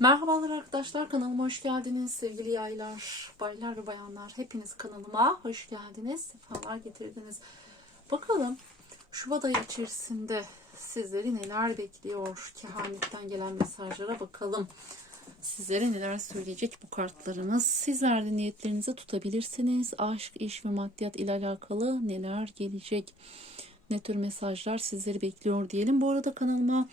Merhabalar arkadaşlar kanalıma hoş geldiniz sevgili yaylar, baylar ve bayanlar. Hepiniz kanalıma hoş geldiniz, sefalar getirdiniz. Bakalım Şubat ayı içerisinde sizleri neler bekliyor? Kehanetten gelen mesajlara bakalım. Sizlere neler söyleyecek bu kartlarımız? Sizler de niyetlerinizi tutabilirsiniz. Aşk, iş ve maddiyat ile alakalı neler gelecek? Ne tür mesajlar sizleri bekliyor diyelim. Bu arada kanalıma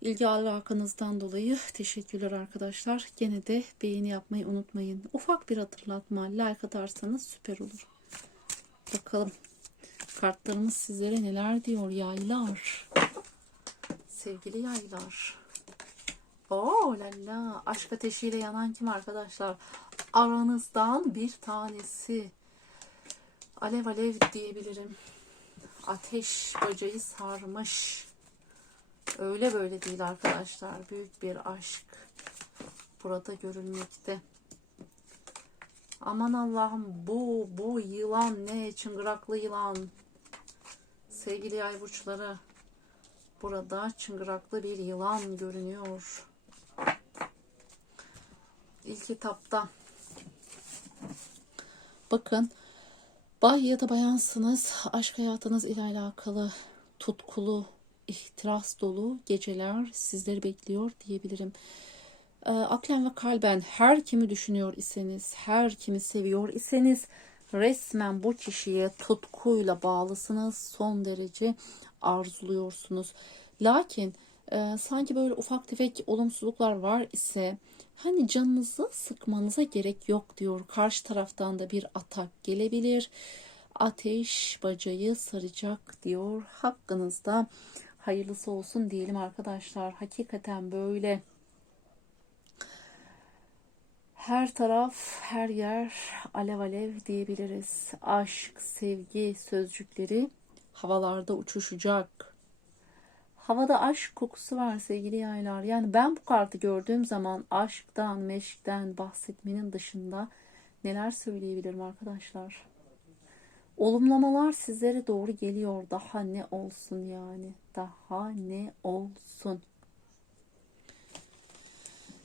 ilgi alakanızdan dolayı teşekkürler arkadaşlar. Gene de beğeni yapmayı unutmayın. Ufak bir hatırlatma, like atarsanız süper olur. Bakalım kartlarımız sizlere neler diyor yaylar. Sevgili yaylar. Oo lalla aşk ateşiyle yanan kim arkadaşlar? Aranızdan bir tanesi. Alev alev diyebilirim. Ateş bacayı sarmış. Öyle böyle değil arkadaşlar. Büyük bir aşk burada görülmekte. Aman Allah'ım bu bu yılan ne çıngıraklı yılan. Sevgili yay burçları burada çıngıraklı bir yılan görünüyor. İlk etapta bakın bay ya da bayansınız aşk hayatınız ile alakalı tutkulu ihtiras dolu geceler sizleri bekliyor diyebilirim. E, aklen ve kalben her kimi düşünüyor iseniz, her kimi seviyor iseniz resmen bu kişiye tutkuyla bağlısınız. Son derece arzuluyorsunuz. Lakin e, sanki böyle ufak tefek olumsuzluklar var ise hani canınızı sıkmanıza gerek yok diyor. Karşı taraftan da bir atak gelebilir. Ateş bacayı saracak diyor. Hakkınızda hayırlısı olsun diyelim arkadaşlar. Hakikaten böyle her taraf, her yer alev alev diyebiliriz. Aşk, sevgi sözcükleri havalarda uçuşacak. Havada aşk kokusu var sevgili yaylar. Yani ben bu kartı gördüğüm zaman aşktan, meşkten bahsetmenin dışında neler söyleyebilirim arkadaşlar? Olumlamalar sizlere doğru geliyor. Daha ne olsun yani? Daha ne olsun?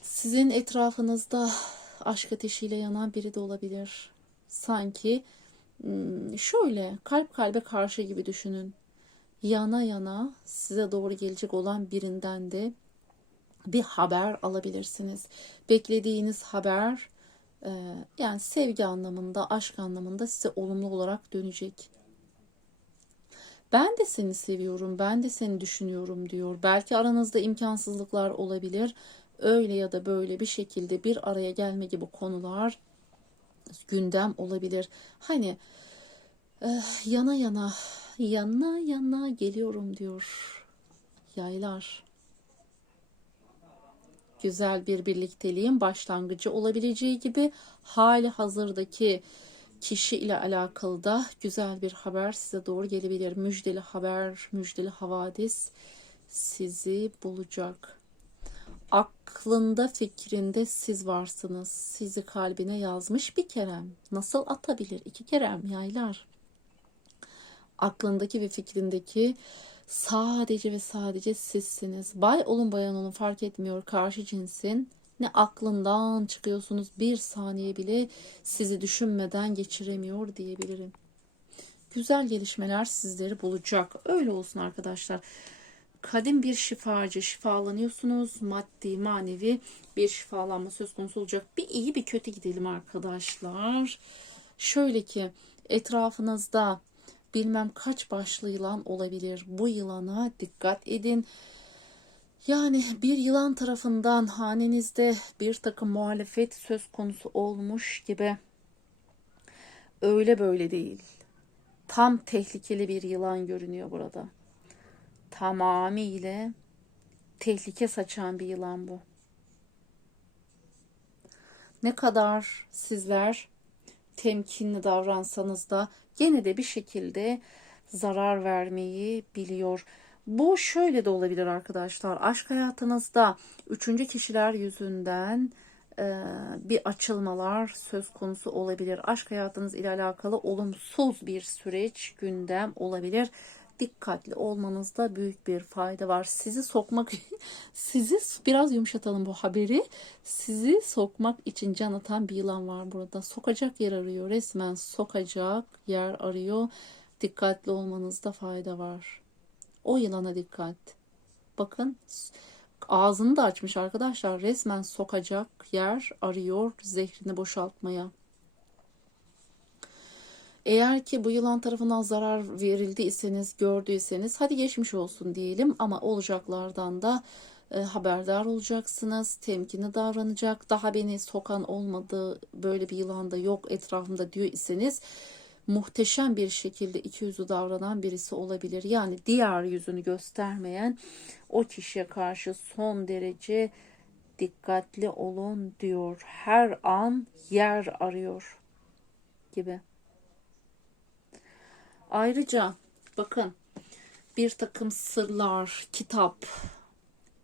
Sizin etrafınızda aşk ateşiyle yanan biri de olabilir. Sanki şöyle kalp kalbe karşı gibi düşünün. Yana yana size doğru gelecek olan birinden de bir haber alabilirsiniz. Beklediğiniz haber ee, yani sevgi anlamında, aşk anlamında size olumlu olarak dönecek. Ben de seni seviyorum, ben de seni düşünüyorum diyor. Belki aranızda imkansızlıklar olabilir. Öyle ya da böyle bir şekilde bir araya gelme gibi konular gündem olabilir. Hani eh, yana yana, yana yana geliyorum diyor yaylar güzel bir birlikteliğin başlangıcı olabileceği gibi hali hazırdaki kişi ile alakalı da güzel bir haber size doğru gelebilir. Müjdeli haber, müjdeli havadis sizi bulacak. Aklında, fikrinde siz varsınız. Sizi kalbine yazmış bir kerem. Nasıl atabilir? iki kerem yaylar. Aklındaki ve fikrindeki sadece ve sadece sizsiniz. Bay olun bayan olun fark etmiyor karşı cinsin. Ne aklından çıkıyorsunuz bir saniye bile sizi düşünmeden geçiremiyor diyebilirim. Güzel gelişmeler sizleri bulacak. Öyle olsun arkadaşlar. Kadim bir şifacı şifalanıyorsunuz. Maddi manevi bir şifalanma söz konusu olacak. Bir iyi bir kötü gidelim arkadaşlar. Şöyle ki etrafınızda bilmem kaç başlı yılan olabilir. Bu yılana dikkat edin. Yani bir yılan tarafından hanenizde bir takım muhalefet söz konusu olmuş gibi öyle böyle değil. Tam tehlikeli bir yılan görünüyor burada. Tamamıyla tehlike saçan bir yılan bu. Ne kadar sizler temkinli davransanız da gene de bir şekilde zarar vermeyi biliyor. Bu şöyle de olabilir arkadaşlar. Aşk hayatınızda üçüncü kişiler yüzünden e, bir açılmalar söz konusu olabilir. Aşk hayatınız ile alakalı olumsuz bir süreç gündem olabilir dikkatli olmanızda büyük bir fayda var. Sizi sokmak, sizi biraz yumuşatalım bu haberi. Sizi sokmak için can atan bir yılan var burada. Sokacak yer arıyor. Resmen sokacak yer arıyor. Dikkatli olmanızda fayda var. O yılana dikkat. Bakın ağzını da açmış arkadaşlar. Resmen sokacak yer arıyor zehrini boşaltmaya. Eğer ki bu yılan tarafından zarar verildiyseniz, gördüyseniz hadi geçmiş olsun diyelim ama olacaklardan da e, haberdar olacaksınız. Temkinli davranacak. Daha beni sokan olmadı, böyle bir yılan da yok etrafımda diyor iseniz muhteşem bir şekilde iki yüzlü davranan birisi olabilir. Yani diğer yüzünü göstermeyen o kişiye karşı son derece dikkatli olun diyor. Her an yer arıyor gibi. Ayrıca bakın bir takım sırlar, kitap,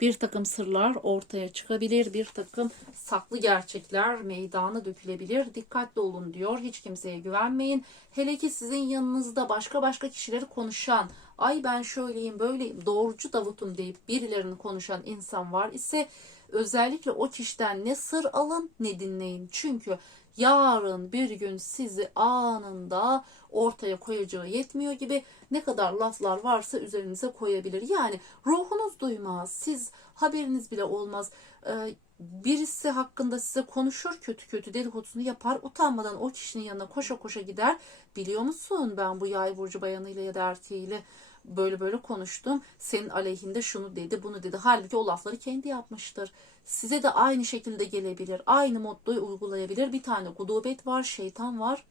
bir takım sırlar ortaya çıkabilir, bir takım saklı gerçekler meydana dökülebilir. Dikkatli olun diyor. Hiç kimseye güvenmeyin. Hele ki sizin yanınızda başka başka kişileri konuşan, ay ben şöyleyim böyleyim, doğrucu Davut'um deyip birilerini konuşan insan var ise özellikle o kişiden ne sır alın ne dinleyin. Çünkü yarın bir gün sizi anında ortaya koyacağı yetmiyor gibi ne kadar laflar varsa üzerinize koyabilir. Yani ruhunuz duymaz, siz haberiniz bile olmaz. Ee, birisi hakkında size konuşur kötü kötü dedikodusunu yapar utanmadan o kişinin yanına koşa koşa gider. Biliyor musun ben bu yay burcu bayanıyla ya da erkeğiyle böyle böyle konuştum. Senin aleyhinde şunu dedi bunu dedi. Halbuki o lafları kendi yapmıştır. Size de aynı şekilde gelebilir. Aynı moddoyu uygulayabilir. Bir tane gudubet var, şeytan var.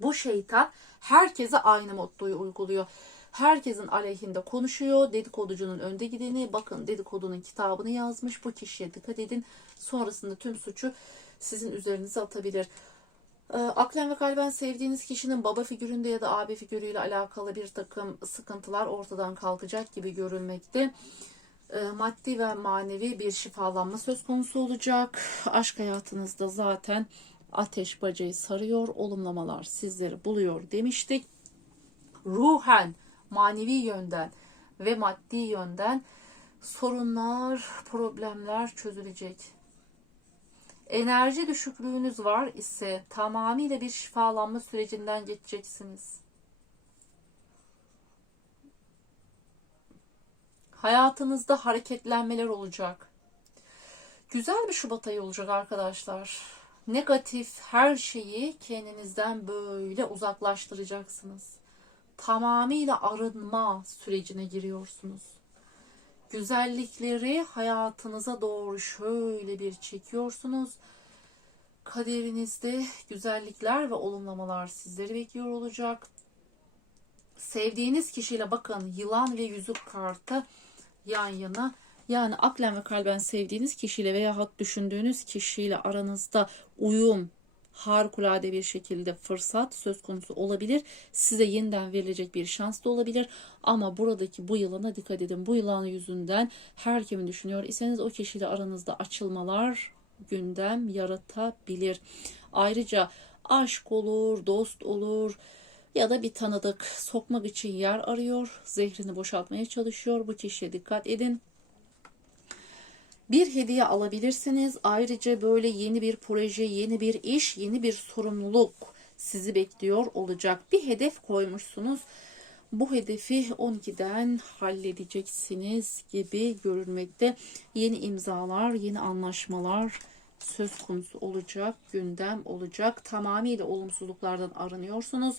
Bu şeytan herkese aynı moddoyu uyguluyor. Herkesin aleyhinde konuşuyor. Dedikoducunun önde gideni. Bakın dedikodunun kitabını yazmış. Bu kişiye dikkat edin. Sonrasında tüm suçu sizin üzerinize atabilir. Ee, aklen ve kalben sevdiğiniz kişinin baba figüründe ya da abi figürüyle alakalı bir takım sıkıntılar ortadan kalkacak gibi görülmekte. Ee, maddi ve manevi bir şifalanma söz konusu olacak. Aşk hayatınızda zaten ateş bacayı sarıyor, olumlamalar sizleri buluyor demiştik. Ruhen, manevi yönden ve maddi yönden sorunlar, problemler çözülecek. Enerji düşüklüğünüz var ise tamamıyla bir şifalanma sürecinden geçeceksiniz. Hayatınızda hareketlenmeler olacak. Güzel bir Şubat ayı olacak arkadaşlar. Negatif her şeyi kendinizden böyle uzaklaştıracaksınız. Tamamıyla arınma sürecine giriyorsunuz. Güzellikleri hayatınıza doğru şöyle bir çekiyorsunuz. Kaderinizde güzellikler ve olumlamalar sizleri bekliyor olacak. Sevdiğiniz kişiyle bakın yılan ve yüzük kartı yan yana. Yani aklen ve kalben sevdiğiniz kişiyle veya düşündüğünüz kişiyle aranızda uyum, harikulade bir şekilde fırsat söz konusu olabilir. Size yeniden verilecek bir şans da olabilir. Ama buradaki bu yılana dikkat edin. Bu yılan yüzünden her kimi düşünüyor iseniz o kişiyle aranızda açılmalar gündem yaratabilir. Ayrıca aşk olur, dost olur ya da bir tanıdık sokmak için yer arıyor. Zehrini boşaltmaya çalışıyor. Bu kişiye dikkat edin bir hediye alabilirsiniz. Ayrıca böyle yeni bir proje, yeni bir iş, yeni bir sorumluluk sizi bekliyor olacak. Bir hedef koymuşsunuz. Bu hedefi 12'den halledeceksiniz gibi görünmekte. Yeni imzalar, yeni anlaşmalar söz konusu olacak, gündem olacak. Tamamıyla olumsuzluklardan aranıyorsunuz.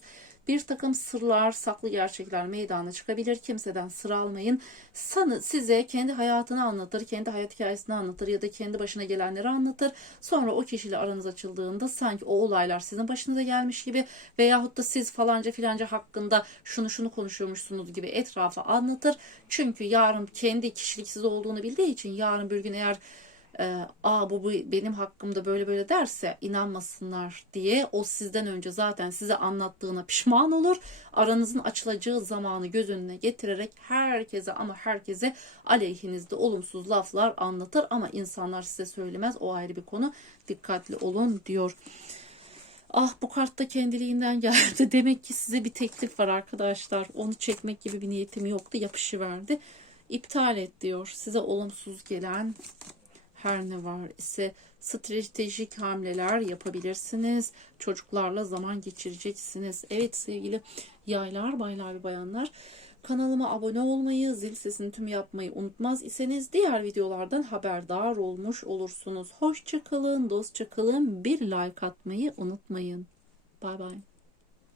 Bir takım sırlar, saklı gerçekler meydana çıkabilir. Kimseden sır almayın. Sanı size kendi hayatını anlatır, kendi hayat hikayesini anlatır ya da kendi başına gelenleri anlatır. Sonra o kişiyle aranız açıldığında sanki o olaylar sizin başınıza gelmiş gibi veyahut da siz falanca filanca hakkında şunu şunu konuşuyormuşsunuz gibi etrafa anlatır. Çünkü yarın kendi kişiliksiz olduğunu bildiği için yarın bir gün eğer e, aa bu, bu benim hakkımda böyle böyle derse inanmasınlar diye o sizden önce zaten size anlattığına pişman olur. Aranızın açılacağı zamanı göz önüne getirerek herkese ama herkese aleyhinizde olumsuz laflar anlatır ama insanlar size söylemez o ayrı bir konu dikkatli olun diyor. Ah bu kart da kendiliğinden geldi. Demek ki size bir teklif var arkadaşlar. Onu çekmek gibi bir niyetim yoktu. Yapışıverdi. İptal et diyor. Size olumsuz gelen her ne var ise stratejik hamleler yapabilirsiniz. Çocuklarla zaman geçireceksiniz. Evet sevgili yaylar, baylar ve bayanlar. Kanalıma abone olmayı, zil sesini tüm yapmayı unutmaz iseniz diğer videolardan haberdar olmuş olursunuz. Hoşça kalın, dostça kalın. Bir like atmayı unutmayın. Bay bay.